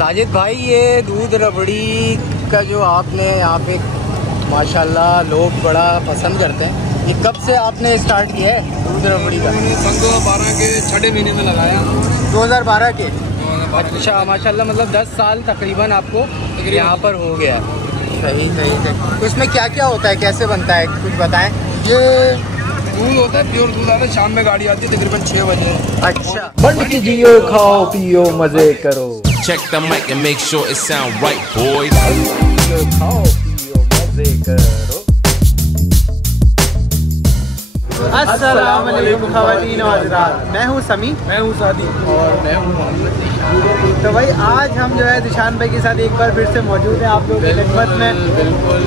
साजिद भाई, ये दूध रबड़ी का जो आपने यहाँ पे माशाल्लाह लोग बड़ा पसंद करते हैं, ये कब से आपने स्टार्ट किया है दूध रबड़ी का? मैंने सन 2012 के 6 महीने में लगाया। 2012 के? अच्छा माशाल्लाह, मतलब 10 साल तकरीबन आपको यहाँ पर हो गया है। सही सही सही। तो इसमें क्या क्या होता है, कैसे बनता है, कुछ बताएं। ये दूध होता है, प्योर दूध आता है। शाम में गाड़ी आती है तकरीबन 6 बजे। अच्छा, बंद कीजिए, खाओ पियो मजे करो। Check the mic and make sure it sound right, boys. खाओ पियो मजे करो। अस्सलाम वालेकुम ख़वातीन और हज़रात, मैं हूँ समी, मैं हूँ सादी और मैं हूँ मोहम्मद। तो भाई आज हम जो है दिशान भाई के साथ एक बार फिर से मौजूद हैं आप लोगों की खिदमत में।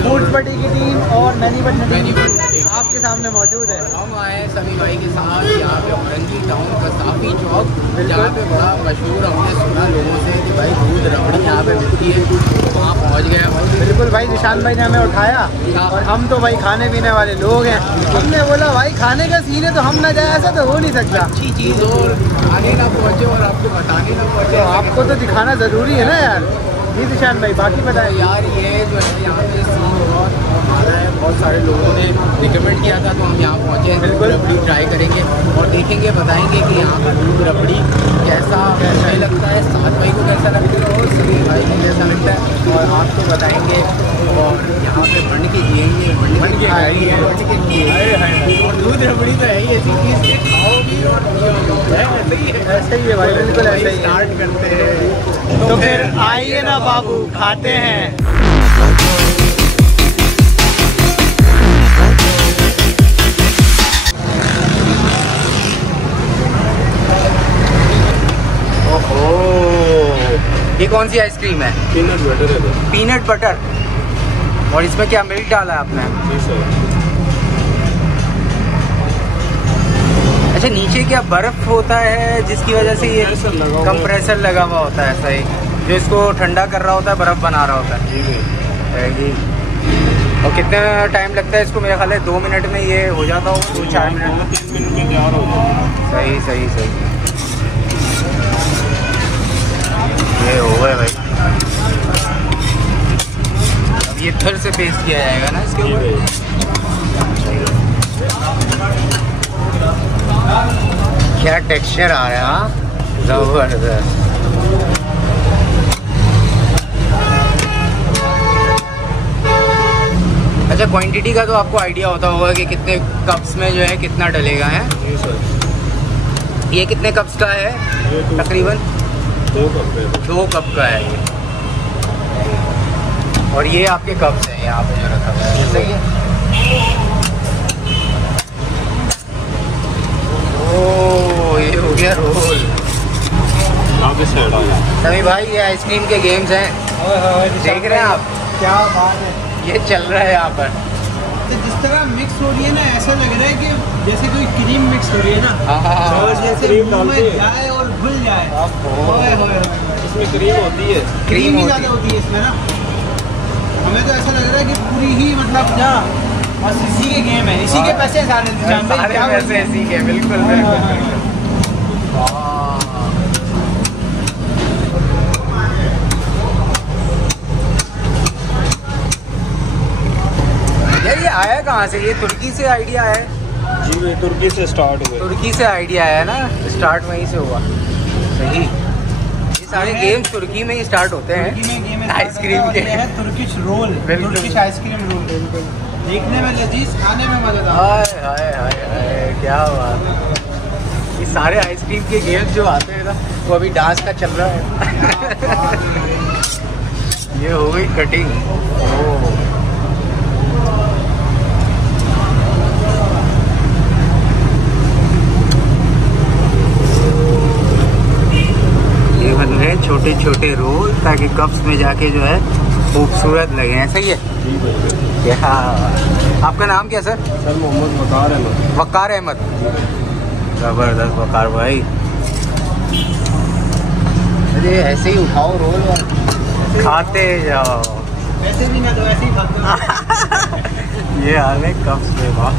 फूड्स पट्टी की टीम और मैनी आपके सामने मौजूद है। हम आए हैं सभी भाई के साथ यहाँ पे औरंगी टाउन का काफ़ी चौक, जहाँ पे बड़ा मशहूर, हमने सुना लोगों से कि भाई दूध रबड़ी यहाँ पे मिलती है, तो वहाँ पहुँच गए भाई। बिल्कुल भाई, निशान भाई ने हमें उठाया और हम तो भाई खाने पीने वाले लोग हैं। हमने बोला भाई खाने का सीन है तो हम ना जाए, ऐसा तो हो नहीं सकता। अच्छी चीज़ और आगे ना पहुँचे और आपको बताने ना पहुँचे, तो आपको तो दिखाना ज़रूरी है ना यार। जी निशान भाई, बाकी बताएं यार। ये जो है यहाँ पे सीन बहुत हमारा है, बहुत सारे लोगों ने रिकमेंड किया था तो हम यहाँ पहुँचे हैं। दूध रबड़ी ट्राई करेंगे और देखेंगे, बताएंगे कि यहाँ पर दूध रबड़ी कैसा लगता है, साथ भाई को कैसा लगता है और सभी भाई को कैसा लगता है, और आपको बताएंगे। और यहाँ पे बन के जिएंगे, बन के खाएंगे। और दूध रबड़ी तो है ही ऐसी चीज़ कि खाओ भी और पियोगे, ऐसे ही है। ऐसे ही है भाई, बिल्कुल ऐसे ही। स्टार्ट करते हैं तो फिर आइए ना बाबू, खाते हैं। ओहो, ये कौन सी आइसक्रीम है? पीनट बटर है। Peanut butter. और इसमें क्या मिल्क डाला है आपने? अच्छा, नीचे क्या बर्फ होता है जिसकी वजह से ये कंप्रेसर लगा हुआ होता है? सही, जो इसको ठंडा कर रहा होता है, बर्फ़ बना रहा होता है। और कितना टाइम लगता है इसको? मेरा ख्याल है 2 मिनट में ये हो जाता होगा, 2-4 मिनट। 3 मिनट में तैयार हो जाएगा। सही सही सही। ये हो गए भाई, अब ये फिर से पेस्ट किया जाएगा ना इसके ऊपर। क्या टेक्सचर आ रहा है, जबरदस्त। अच्छा, क्वांटिटी का तो आपको आइडिया होता होगा कि कितने कप्स में जो है कितना डलेगा है? ये कितने कप्स का है तकरीबन? 2 कप का है ये। और ये आपके कप्स हैं यहाँ पे जो रखा हुआ है, सही है। ओह, ये हो गया रोल। सभी भाई, ये आइसक्रीम के गेम्स हैं, देख रहे हैं आप? क्या बात है, ये चल रहा है यहाँ पर। तो जिस तरह मिक्स हो रही है ना, ऐसा लग रहा है कि जैसे कोई क्रीम मिक्स हो रही है ना, और जैसे मुंह में जाए और घुल जाए। इसमें क्रीम होती है, क्रीम ही ज़्यादा होती है इसमें ना। हमें तो ऐसा लग रहा है कि पूरी ही मतलब ना, बस इसी के गेम है, इसी के पैसे सारे पैसे इसी के। बिल्कुल बिल्कुल। यार ये आया कहाँ से? ये तुर्की से आइडिया है? जी, ये तुर्की से स्टार्ट हुए। तुर्की से आइडिया आया ना, स्टार्ट वहीं से हुआ। सही, ये सारे गेम्स तुर्की में ही स्टार्ट होते हैं आइसक्रीम के। Turkish roll, Turkish ice cream roll, देखने में लजीज, खाने में मजेदार। हाय हाय हाय हाय, क्या बात। ये सारे आइसक्रीम के गेम्स जो आते हैं ना, वो अभी डांस का चल रहा है। ये हो गई कटिंग। बन रहे छोटे छोटे रोल ताकि कप्स में जाके जो है खूबसूरत लगे हैं। सही है। क्या आपका नाम क्या सर? सर मोहम्मद वकार अहमद। वकार अहमद, ज़बरदस्त वकार भाई। अरे ऐसे ही उठाओ रोल और खाते जाओ। वैसे भी ना तो ऐसे ही खाते। ये हाल है कप्स में। वाह,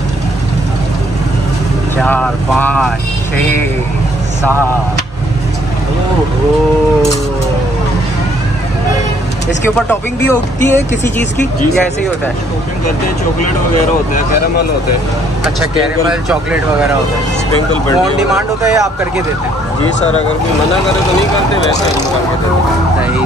4 5 6 7। ओहो, इसके ऊपर टॉपिंग भी होती है किसी चीज़ की या ऐसे ही होता है? टॉपिंग करते हैं, चॉकलेट वगैरह होते हैं, कैरामल होते हैं। अच्छा, कैरेमल चॉकलेट वगैरह होता है। स्प्रिंकल ऑन डिमांड होता है या आप करके देते हैं? जी सर, अगर कोई मना करे तो नहीं करते, वैसे ही करके देते हैं। सही।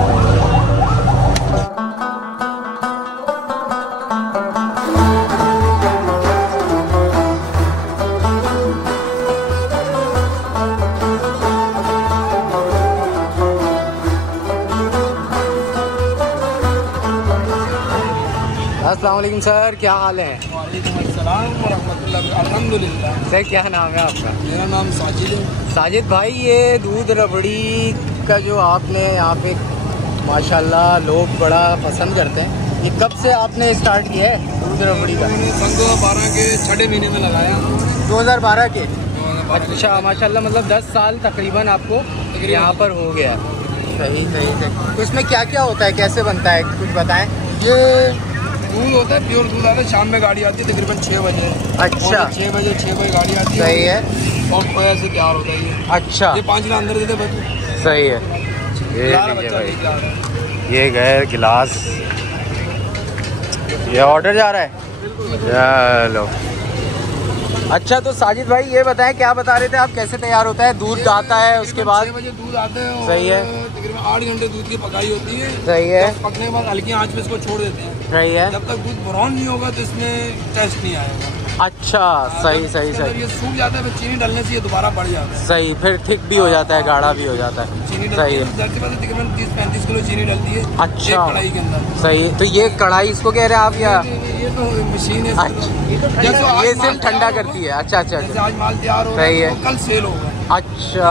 अस्सलाम वालेकुम सर, क्या हाल है? वालेकुम अस्सलाम व रहमतुल्लाह। अल्हम्दुलिल्लाह। सर क्या नाम है आपका? मेरा नाम साजिद है। साजिद भाई, ये दूध रबड़ी का जो आपने यहाँ पे माशाल्लाह लोग बड़ा पसंद करते हैं, ये कब से आपने स्टार्ट किया है दूध रबड़ी का? मैंने सन 2012 के 6 महीने में लगाया। 2012 के? 2012 अच्छा माशाल्लाह, मतलब 10 साल तकरीबन आपको यहाँ पर हो गया है। सही सही सही। तो इसमें क्या क्या होता है, कैसे बनता है, कुछ बताएं। ये दूध होता है, प्योर दूध आता है। शाम में गाड़ी आती है तकरीबन 6 बजे। अच्छा। 6 बजे गाड़ी आती है। सही है। और खोया से तैयार होता है ये। अच्छा, ये 5 लाख अंदर देते बच्चे। सही है। ये लाल लीजिए बच्चा भाई, लेके आ रहा है। ये गए गिलास, ये ऑर्डर जा रहा है। चलो अच्छा, तो साजिद भाई ये बताएं, क्या बता रहे थे आप, कैसे तैयार होता है? दूध आता है उसके बाद? 6 बजे दूध आते हैं। सही है। तकरीबन 8 घंटे दूध की पकाई होती है। सही है। पकने के बाद हल्की आंच में इसको छोड़ देते हैं। सही है। जब तक दूध ब्राउन नहीं होगा तो इसमें टेस्ट नहीं आएगा। अच्छा, सही सही जब सही ये सूख जाता है तो चीनी डालने से ये दोबारा बढ़ जाता है। सही, फिर थिक भी हो जाता है, गाढ़ा भी हो जाता है। चीनी सही डलती है। है धरती पर तकरीबन 30-35 किलो चीनी डलती है अच्छा। एक कढ़ाई के अंदर। सही, तो ये कढ़ाई इसको कह रहे हैं आप या? ये तो मशीन है। अच्छा, जैसे आज ये माल सिर्फ ठंडा तैयार करती है? अच्छा अच्छा जैसे अच्छा। आज माल तैयार हो रहा सही है। है तो कल सेल होगा। अच्छा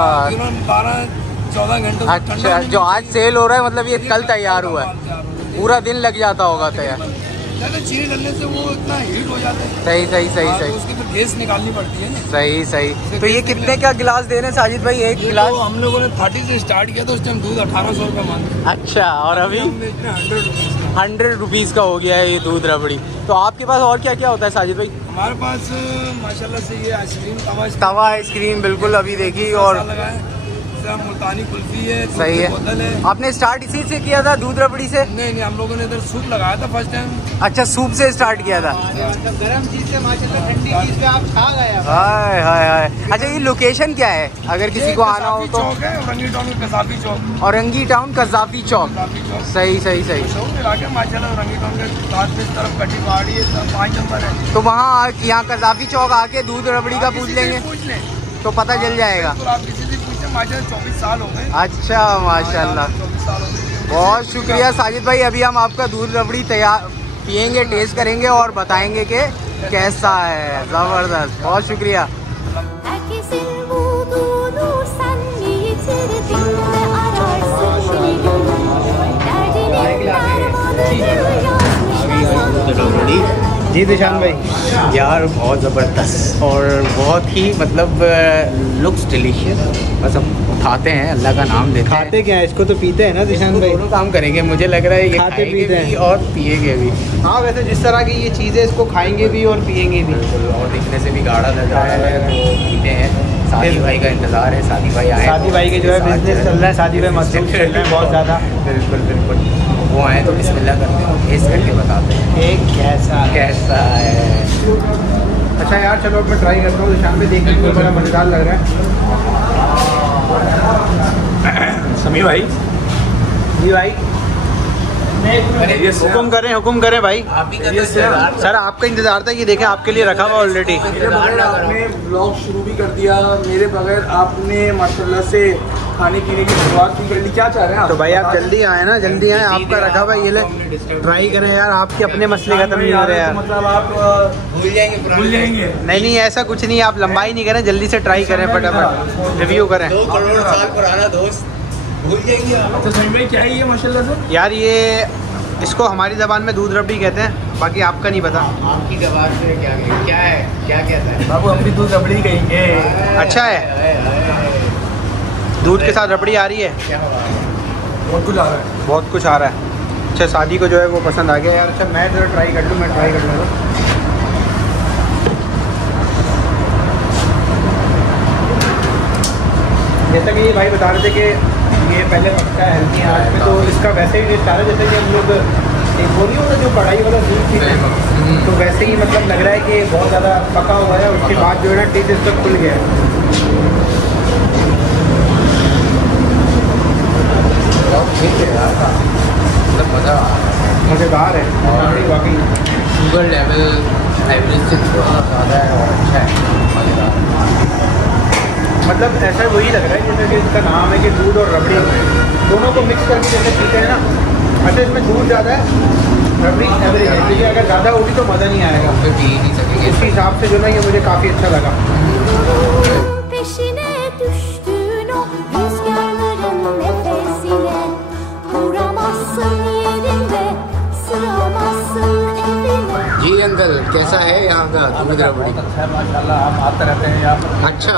12-14 घंटे अच्छा, जो आज सेल हो रहा है मतलब ये कल तैयार हुआ है, पूरा दिन लग जाता होगा तैयार। ज़्यादा चीनी डालने से वो इतना हीट हो जाता है। सही सही सही तो सही उसकी फिर गैस निकालनी पड़ती है ना। सही सही। तो ये कितने का गिलास दे रहे हैं साजिद भाई, एक ये गिलास? तो हम लोगों ने 30 से स्टार्ट किया था, उस टाइम दूध 1800 रुपये मांगा। अच्छा, और अभी 100 रुपीज़। 100 रुपीज़ का हो गया है ये दूध रबड़ी। तो आपके पास और क्या क्या होता है साजिद भाई? हमारे पास माशाल्लाह से ये आइसक्रीम तवा आइसक्रीम, बिल्कुल अभी देखी। और लगा है, मुल्तानी कुल्फी है, सही है। बोतल है। आपने स्टार्ट इसी से किया था, दूध रबड़ी से? नहीं, हम लोगों ने इधर सूप लगाया था फर्स्ट टाइम। अच्छा, सूप से स्टार्ट किया था। गरम चीज से माशाल्लाह ठंडी चीज पे आप छा गए। हाय हाय हाय। अच्छा, ये लोकेशन क्या है अगर किसी को आना हो तो? चौक है, औरंगी टाउन में कसाफी चौक। औरंगी टाउन कसाफी चौक। सही सही सही। शौक इलाके माशाल्लाह औरंगी टाउन के साथ में इस तरफ कटी पहाड़ी है, 5 नंबर है। तो वहाँ यहाँ कसाफी चौक आके दूध रबड़ी का पूछ लेंगे पूछ लें तो पता चल जाएगा। तो आप किसी से पूछते, माशाल्लाह 24 साल हो गए। अच्छा माशाल्लाह, 24 साल हो गए। बहुत शुक्रिया साजिद भाई। अभी हम आपका दूध रबड़ी तैयार पियेंगे, टेस्ट करेंगे और बताएंगे कि कैसा है। ज़बरदस्त, बहुत शुक्रिया। Herkesin bulduğunu sen mi yitirdin de ararsın bir gün? Derdinin dermanını yazmışlar जी दिशान भाई, यार बहुत ज़बरदस्त और बहुत ही मतलब लुक्स डिलीशियस। बस हम खाते हैं, अल्लाह का नाम लेते हैं। खाते क्या है, इसको तो पीते हैं ना दिशान भाई। दोनों काम करेंगे, मुझे लग रहा है ये खाते खाएंगे पीते भी हैं। और पिएंगे भी। हाँ, वैसे जिस तरह की ये चीज़ें, इसको खाएंगे भी और पियेंगे भी। और दिखने से भी गाढ़ा लग रहा है, तो पीते हैं। सादी भाई का इंतज़ार है, सादी भाई आए। शादी भाई के जो है बिजनेस चल रहा है, शादी भाई मसरूफ चल रहे हैं बहुत ज़्यादा। बिल्कुल बिल्कुल, वो आए तो बिस्मिल्लाह करते हैं, टेस्ट करके बताते हैं एक कैसा है। अच्छा यार, चलो अब मैं ट्राई करता हूँ दिशान में, देखने को बड़ा मज़ेदार लग रहा है। समी भाई, जी भाई, हुक्म करें भाई। आप भी करिए सर आपका इंतजार था, ये देखें आपके लिए रखा हुआ ऑलरेडी। मेरे बगैर आपने ब्लॉग शुरू भी कर दिया, मेरे बगैर आपने माशाल्लाह से खाने पीने की शुरुआत भी कर ली। क्या चाह रहे हैं आप? तो भाई आप जल्दी आए ना, जल्दी आए, आपका रखा हुआ ये ले ट्राई करें यार। आपके अपने मसले खत्म नहीं हो रहे यार। मतलब आप भूल जाएंगे। नहीं, ऐसा कुछ नहीं, आप लंबाई नहीं करें, जल्दी से ट्राई करें, फटाफट रिव्यू करें। 2 करोड़ साल पुराना दोस्त, भूल जाएंगे आप। तो सही में क्या है ये माशाल्लाह से? यार ये इसको हमारी ज़बान में दूध रबड़ी कहते हैं, बाकी आपका नहीं पता। आपकी जबान से क्या है, क्या कहता है बाबू? हम भी दूध रबड़ी कहेंगे। अच्छा है, दूध के साथ रबड़ी आ रही है, क्या हुआ? बहुत कुछ आ रहा है। बहुत कुछ आ रहा है। अच्छा, शादी को जो है वो पसंद आ गया यार। अच्छा मैं ज़रा ट्राई कर लूँ, मैं ट्राई कर लूँ। जैसा कि ये भाई बता रहे थे कि ये पहले पकता है हल्की आँच में, तो इसका वैसे ही टेस्ट आ रहा है जैसे कि हम लोग एक वो नहीं होता जो कढ़ाई वाला दूध पीते हैं, तो वैसे ही मतलब लग रहा है कि बहुत ज़्यादा पका हुआ है। उसके बाद जो है ना टेस्ट इसका खुल गया है। मतलब मज़ेदार है वाकई। शुगर लेवल एवरेज से थोड़ा ज़्यादा है और अच्छा है, मज़ेदार। मतलब ऐसा वही लग रहा है जैसे कि इसका नाम है कि दूध और रबड़ी दोनों को मिक्स करके जैसे पीते हैं ना, अच्छा इसमें दूध ज़्यादा है, रबड़ी एवरेज है, क्योंकि अगर ज़्यादा होगी तो मज़ा नहीं आएगा। फिर पी ही नहीं सकेंगे। इस हिसाब से जो ना ये मुझे काफ़ी अच्छा लगा। Peşine düştün o rüzgarların nefesine, duramazsın yerinde, sığamazsın evine. जी अंकल, कैसा है यहाँ का दूध रबड़ी? अच्छा है माशाल्लाह, हम आते रहते हैं यहाँ पर। अच्छा,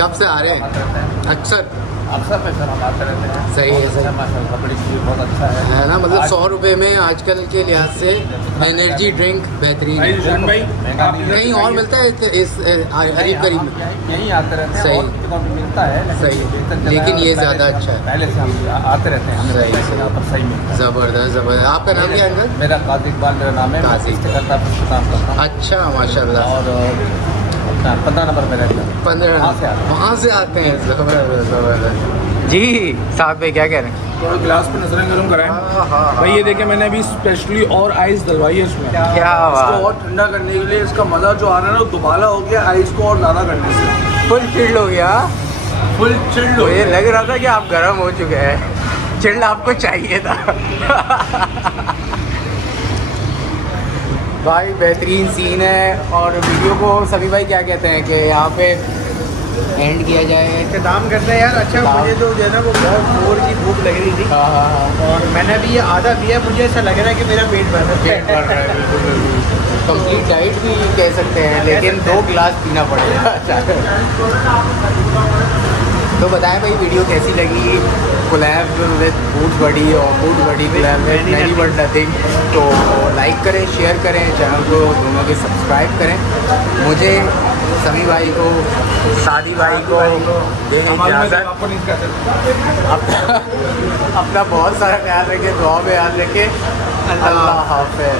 कब से आ रहे हैं? अक्सर अक्सर पे सर हम आते रहते हैं। सही है, सही है। माशाल्लाह रबड़ी भी बहुत अच्छा है ना, मतलब 100 रुपये में आजकल के लिहाज से एनर्जी ड्रिंक बेहतरीन है। कहीं और मिलता है इस करीब करीब में? यहीं आते रहते हैं। सही। और जगह भी मिलता है सही, लेकिन ये ज़्यादा अच्छा है। पहले से हम आते रहते हैं, सही, हमें यहाँ पर सही मिलता है। ज़बरदस्त ज़बरदस्त। आपका नाम क्या है अंकल? मेरा काजी इकबाल मेरा नाम है। काजी। करता काम करता हूँ अच्छा, माशाल्लाह। और अपना 15 नंबर पे रहता हूँ। 15 वहाँ से आते हैं। ज़बरदस्त ज़बरदस्त। जी साहब भाई क्या कह रहे हैं? थोड़ा गिलास पे नजरें गर्म कराएं भाई। ये देखिए मैंने अभी स्पेशली और आइस डलवाई है इसमें, क्या इसको बात, और ठंडा करने के लिए। इसका मज़ा जो आ रहा है ना वो दुबाला हो गया आइस को और ज़्यादा करने से। फुल चिल्ड हो गया। फुल चिल्ड हो मुझे लग रहा था कि आप गर्म हो चुके हैं, चिल्ड आपको चाहिए था। भाई बेहतरीन सीन है। और वीडियो को सभी भाई क्या कहते हैं कि यहाँ पे एंड किया जाए? इंतजाम करते हैं यार। अच्छा मुझे तो जो है ना वो बहुत जोर की भूख लग रही थी, हाँ हाँ हाँ, और मैंने अभी ये आधा पिया, मुझे ऐसा लग रहा है कि मेरा पेट भर रहा है। पेट भर रहा है, बिल्कुल बिल्कुल। कंप्लीट डाइट भी कह सकते हैं, लेकिन 2 गिलास पीना पड़ेगा। तो बताएं भाई वीडियो कैसी लगी? कोलैब विद फूड बडी और food buddy collab with many but nothing. तो लाइक करें, शेयर करें, चैनल को दोनों के सब्सक्राइब करें। मुझे सभी भाई को, शादी भाई को देने इजाज़त। अपना बहुत सारा ख्याल रखें, दुआ में याद रखें। अल्लाह हाफ़िज़।